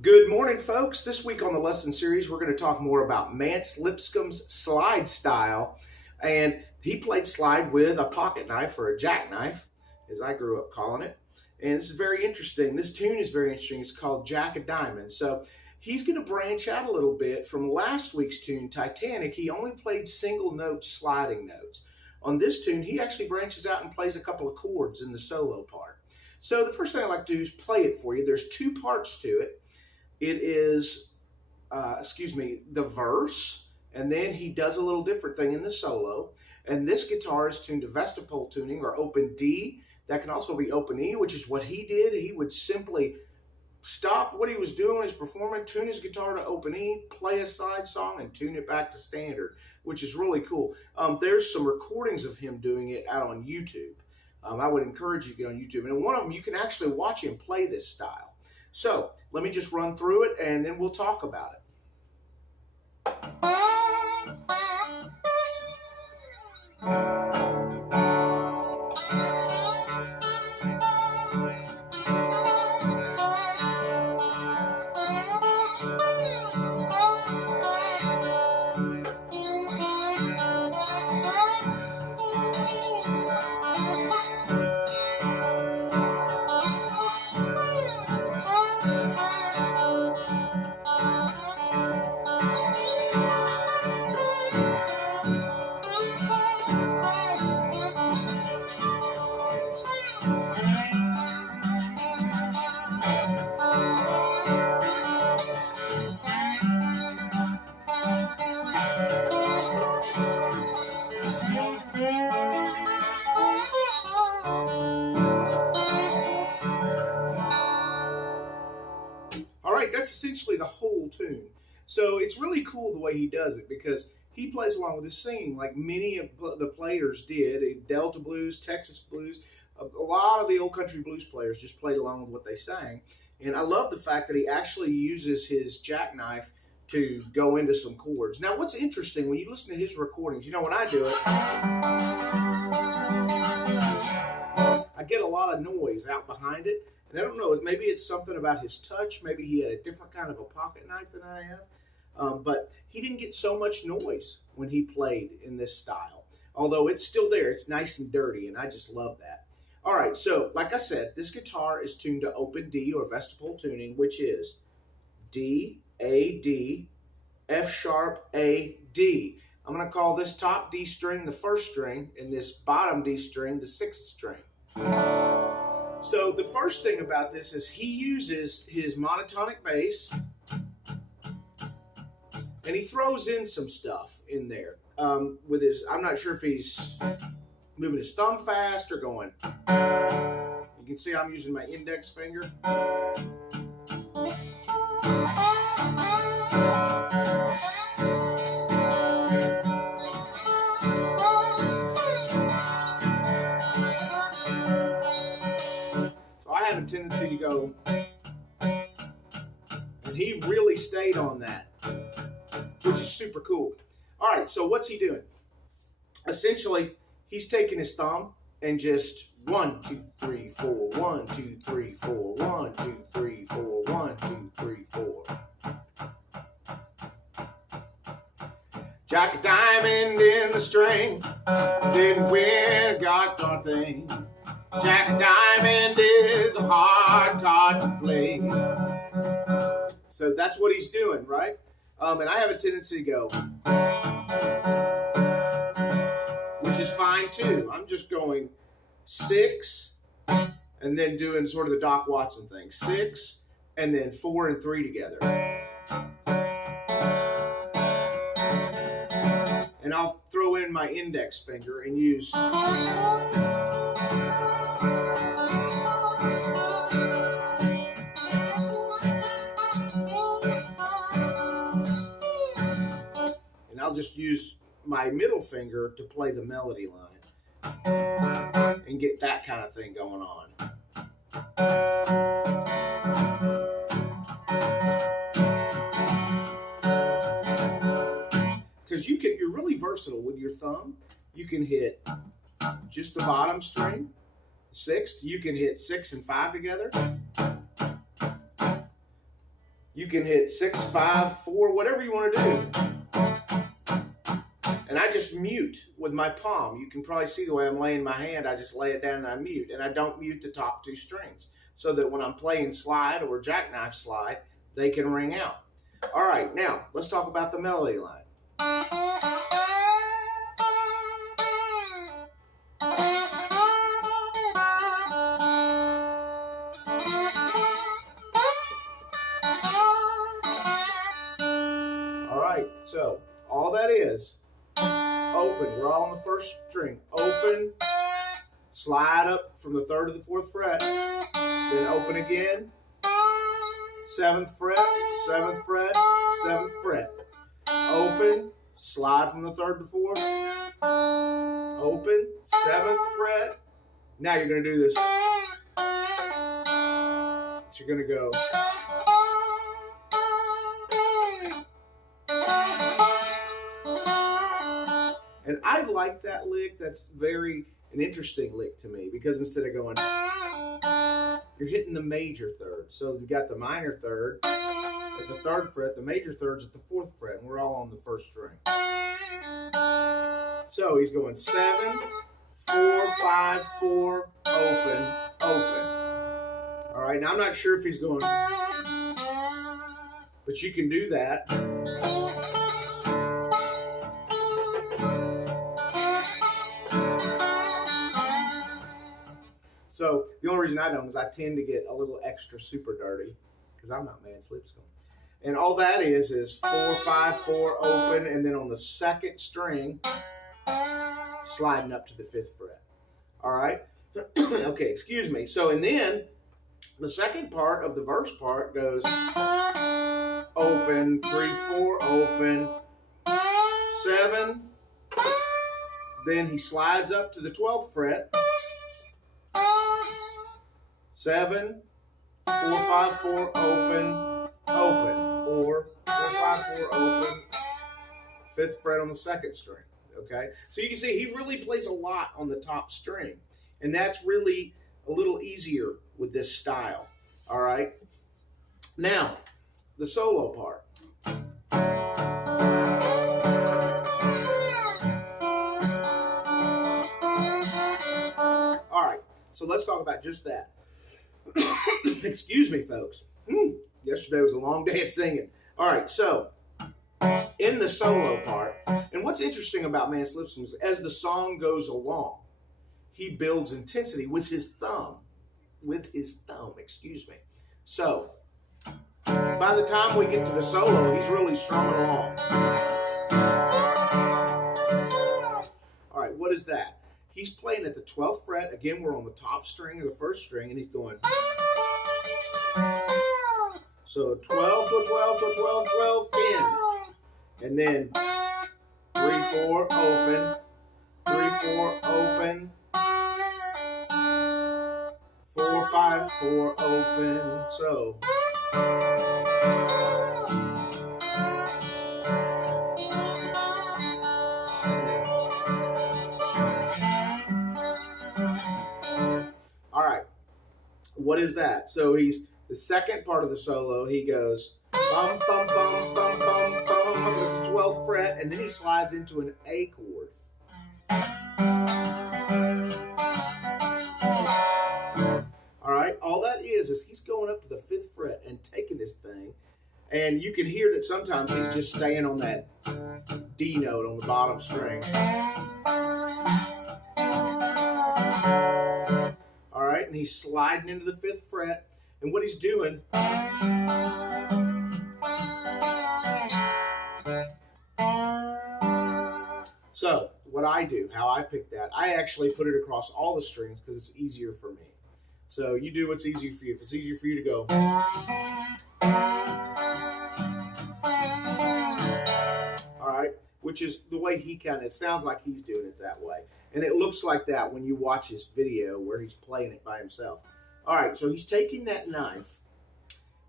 Good morning, folks. This week on the lesson series, we're going to talk more about Mance Lipscomb's slide style. And he played slide with a pocket knife, or a jackknife, as I grew up calling it. And this is very interesting. This tune is very interesting. It's called Jack of Diamonds. So he's going to branch out a little bit from last week's tune, Titanic. He only played single note sliding notes. On this tune, he actually branches out and plays a couple of chords in the solo part. So the first thing I'd like to do is play it for you. There's two parts to it. It is, the verse, and then he does a little different thing in the solo. And this guitar is tuned to Vestipole tuning, or open D. That can also be open E, which is what he did. He would simply stop what he was doing, his performing, tune his guitar to open E, play a slide song, and tune it back to standard, which is really cool. There's some recordings of him doing it out on YouTube. I would encourage you to get on YouTube. And in one of them, you can actually watch him play this style. So let me just run through it, and then we'll talk about it. That's essentially the whole tune. So it's really cool the way he does it, because he plays along with his singing like many of the players did. Delta blues, Texas blues, a lot of the old country blues players just played along with what they sang. And I love the fact that he actually uses his jackknife to go into some chords. Now, what's interesting, when you listen to his recordings, when I do it, I get a lot of noise out behind it. And I don't know, maybe it's something about his touch. Maybe he had a different kind of a pocket knife than I have. But he didn't get so much noise when he played in this style. Although it's still there. It's nice and dirty, and I just love that. All right, so like I said, this guitar is tuned to open D, or Vestipole tuning, which is D, A, D, F sharp, A, D. I'm going to call this top D string the first string, and this bottom D string the sixth string. So the first thing about this is he uses his monotonic bass, and he throws in some stuff in there with his, I'm not sure if he's moving his thumb fast or going. You can see I'm using my index finger. A tendency to go, and he really stayed on that, which is super cool. All right, so what's he doing? Essentially, he's taking his thumb and just 1, 2, 3, 4, 1, 2, 3, 4, 1, 2, 3, 4, 1, 2, 3, 4. Jack a diamond in the string, didn't win a goddamn thing. Jack a diamond is a hard card to play. So that's what he's doing, right? And I have a tendency to go, which is fine too. I'm just going 6, and then doing sort of the Doc Watson thing. 6, and then 4 and 3 together. And I'll throw in my index finger and use. I'll just use my middle finger to play the melody line and get that kind of thing going on. Because you're really versatile with your thumb. You can hit just the bottom string, sixth. You can hit 6 and 5 together. You can hit 6, 5, 4, whatever you want to do. And I just mute with my palm. You can probably see the way I'm laying my hand. I just lay it down and I mute. And I don't mute the top 2 strings so that when I'm playing slide or jackknife slide, they can ring out. All right, now let's talk about the melody line. All right, so all that is open. We're all on the first string. Open, slide up from the 3rd to the 4th fret, then open again. 7th fret, 7th fret, 7th fret. Open, slide from the 3rd to 4th. Open, 7th fret. Now you're going to do this. So you're going to go. And I like that lick. That's an interesting lick to me, because instead of going, you're hitting the major 3rd. So you've got the minor 3rd at the 3rd fret, the major 3rd's at the 4th fret, and we're all on the 1st string. So he's going 7, 4, 5, 4, open, open. All right, now I'm not sure if he's going, but you can do that. So the only reason I don't is I tend to get a little extra super dirty because I'm not Mance Lipscomb. And all that is 4, 5, 4, open, and then on the 2nd string, sliding up to the 5th fret. All right? Okay, excuse me. So, and then the second part of the verse part goes open, 3, 4, open, 7. Then he slides up to the 12th fret. 7, 4, 5, 4, open, open, or 4, 5, 4, open, 5th fret on the 2nd string, okay? So you can see he really plays a lot on the top string, and that's really a little easier with this style, all right? Now, the solo part. All right, so let's talk about just that. Excuse me, folks. Yesterday was a long day of singing. All right, so in the solo part, and what's interesting about Mance Lipscomb is as the song goes along, he builds intensity with his thumb. Excuse me. So by the time we get to the solo, he's really strumming along. All right, what is that? He's playing at the 12th fret. Again, we're on the top string or the 1st string, and he's going. So 12 to 12 to 12, 12, 10. And then 3, 4, open. 3, 4, open. 4, 5, 4, open. So. What is that? So he's the second part of the solo. He goes bum bum bum bum bum bum on the 12th fret, and then he slides into an A chord. All right, all that is he's going up to the 5th fret and taking this thing, and you can hear that sometimes he's just staying on that D note on the bottom string. And he's sliding into the 5th fret, and what he's doing so what I do, how I pick that, I actually put it across all the strings because it's easier for me. So you do what's easier for you. If it's easier for you to go all right, which is the way he it sounds like he's doing it that way. And it looks like that when you watch his video where he's playing it by himself. All right, so he's taking that knife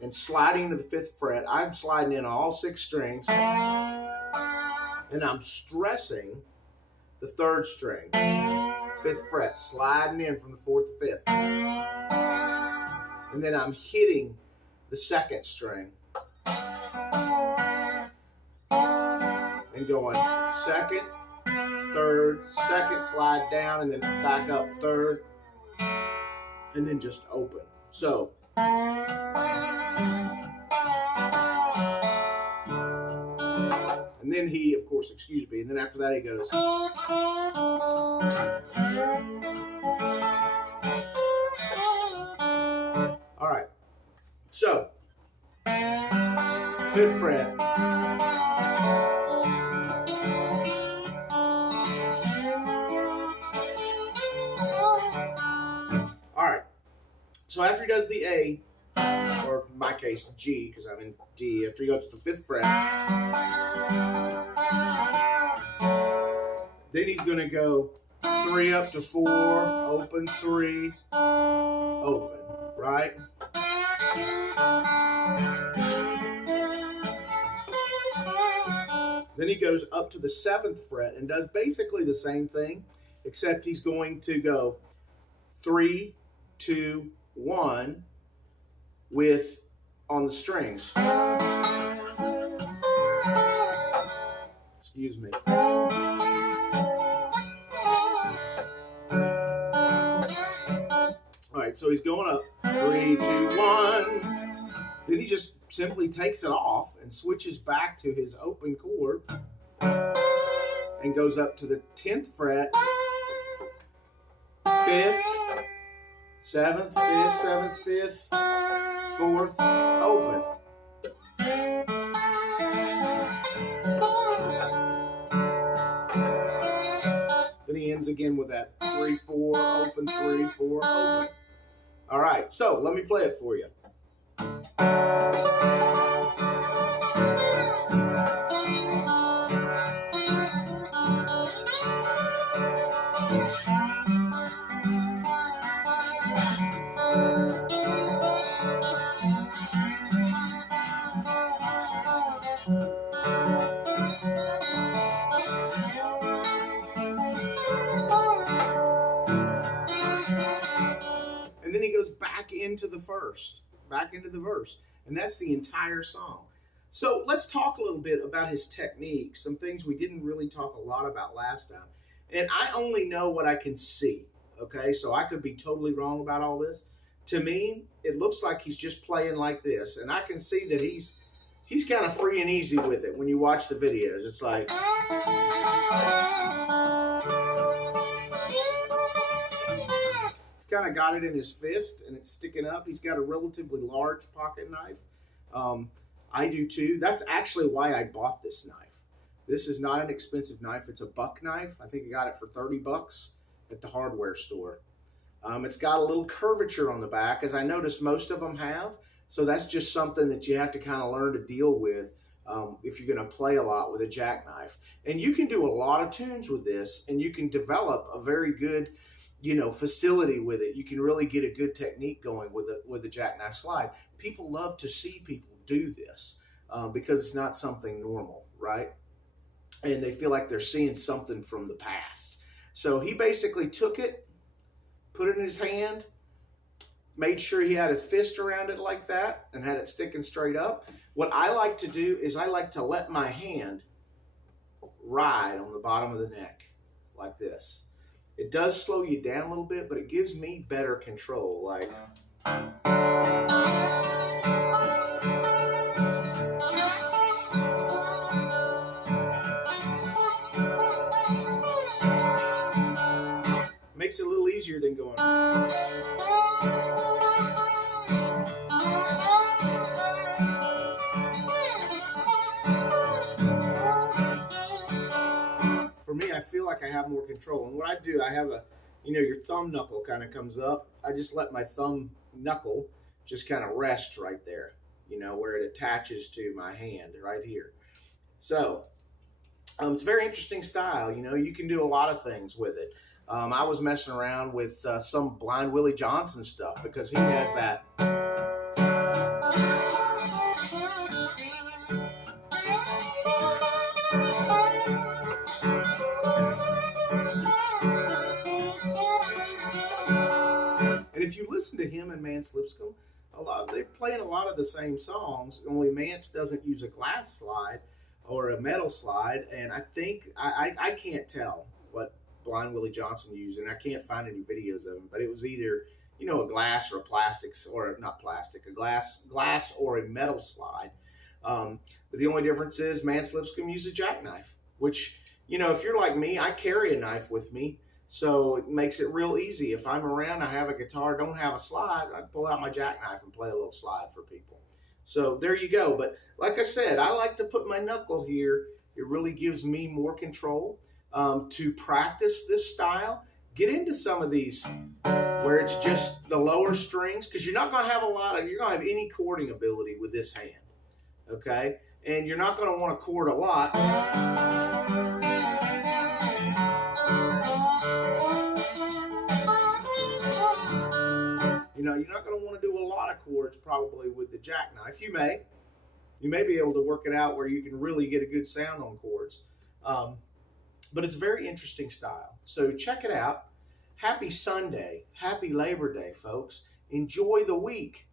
and sliding to the 5th fret. I'm sliding in all 6 strings. And I'm stressing the 3rd string, 5th fret, sliding in from the 4th to 5th. And then I'm hitting the 2nd string And going second, third, second, slide down, and then back up third, and then just open. So. And then he, of course, excuse me, and then after that he goes. All right. So, 5th fret. All right. So after he does the A, or in my case, G, because I'm in D, after he goes to the 5th fret, then he's going to go 3 up to 4, open 3, open, right? Then he goes up to the 7th fret and does basically the same thing, except he's going to go 3, 2, 1 with on the strings. Excuse me. All right, so he's going up 3, 2, 1. Then he just simply takes it off and switches back to his open chord and goes up to the 10th fret, 5th, 7th, 5th, 7th, 5th, 4th, open. Then he ends again with that 3, 4, open, 3, 4, open. All right, so let me play it for you. And then he goes back into the verse, and that's the entire song. So let's talk a little bit about his technique, some things we didn't really talk a lot about last time. And I only know what I can see, okay? So I could be totally wrong about all this. To me, it looks like he's just playing like this, and I can see that he's kind of free and easy with it when you watch the videos. It's like... kind of got it in his fist and it's sticking up. He's got a relatively large pocket knife. I do too. That's actually why I bought this knife. This is not an expensive knife. It's a buck knife. I think I got it for 30 bucks at the hardware store. It's got a little curvature on the back, as I noticed most of them have. So that's just something that you have to kind of learn to deal with if you're going to play a lot with a jackknife. And you can do a lot of tunes with this, and you can develop a very good, facility with it. You can really get a good technique going with a jackknife slide. People love to see people do this because it's not something normal, right? And they feel like they're seeing something from the past. So he basically took it, put it in his hand, made sure he had his fist around it like that and had it sticking straight up. What I like to do is I like to let my hand ride on the bottom of the neck like this. It does slow you down a little bit, but it gives me better control. Like, makes it a little easier than going. For me, I feel like I have more control. And what I do, I have your thumb knuckle kind of comes up. I just let my thumb knuckle just kind of rest right there, where it attaches to my hand right here. So it's a very interesting style. You can do a lot of things with it. I was messing around with some Blind Willie Johnson stuff because he has that. And if you listen to him and Mance Lipscomb, they're playing a lot of the same songs, only Mance doesn't use a glass slide or a metal slide. And I think I can't tell what Blind Willie Johnson used, and I can't find any videos of him, but it was either, you know, a glass or a plastic, or not plastic, a glass or a metal slide. But the only difference is Mance Lipscomb used a jackknife, which, you know, if you're like me, I carry a knife with me. So it makes it real easy. If I'm around, I have a guitar, don't have a slide, I pull out my jackknife and play a little slide for people. So there you go. But like I said, I like to put my knuckle here. It really gives me more control to practice this style. Get into some of these where it's just the lower strings, because you're not going to have you're going to have any chording ability with this hand. Okay? And you're not going to want to chord a lot. You know, you're not going to want to do a lot of chords probably with the jackknife. You may be able to work it out where you can really get a good sound on chords. But it's a very interesting style. So check it out. Happy Sunday. Happy Labor Day, folks. Enjoy the week.